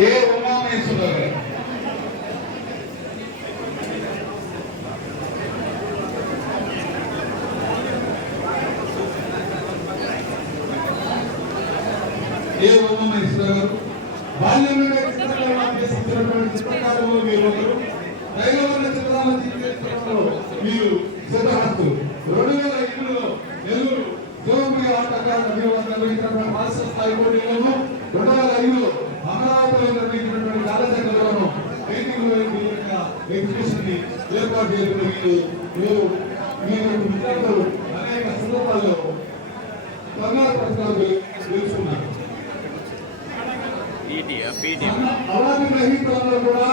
ఏ ఉమామేశ్వర ఏ ఉమామేశ్వర గారు బాల్యంలోనే చిత్రకళ అభ్యసించినటువంటి చిత్రకారులు మీరు ఒకరు దైవవర్ణ చిత్రాల చిత్రంలో మీరు. సిద్ధహస్తు రెండు వేల ఎనిమిదిలో నెల్లూరు జోమి ఆటగాళ్ళ నిర్వహణ నిర్వహించినటువంటి మాస్టర్ స్థాయి పోటీలను రెండు వేల ఐదులో ఎగ్జిబిషన్ ఏర్పాటు చేయడం మీరు మీరు మీరు విద్యార్థులు అనేక సందర్భాల్లో కర్ణాటక తెలుసుకున్నారు గెలుచుకున్నారు పీటీఆ కూడా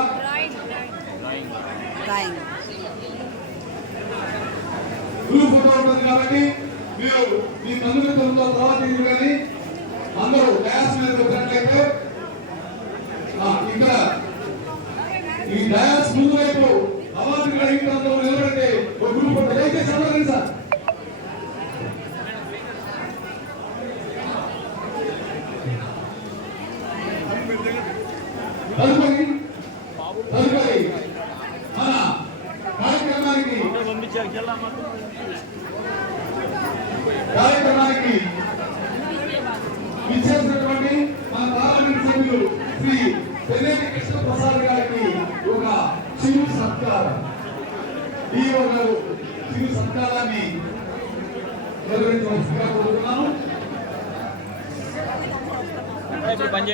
గ్రూప్ ఫోటో ఉంటుంది కాబట్టి మీరు మీ బంధుమిత్రులతో తర్వాత ఈ డ్యాన్స్ ముందు వైపు అవార్డు గ్రహీతలతో నిలబడితే ఒక గ్రూప్ ఫోటో దయచేసి అందరూ సార్. తదుపరి తదుపరి మన కార్యక్రమానికి కార్యక్రమానికి విచ్చేసినటువంటి మన పార్లమెంట్ సభ్యులు శ్రీ పెన్నేటి చిరు సత్కారం. ఈ గారు చిరు సత్కారాన్ని నిర్వహించవలసిందిగా కోరుతున్నాను పని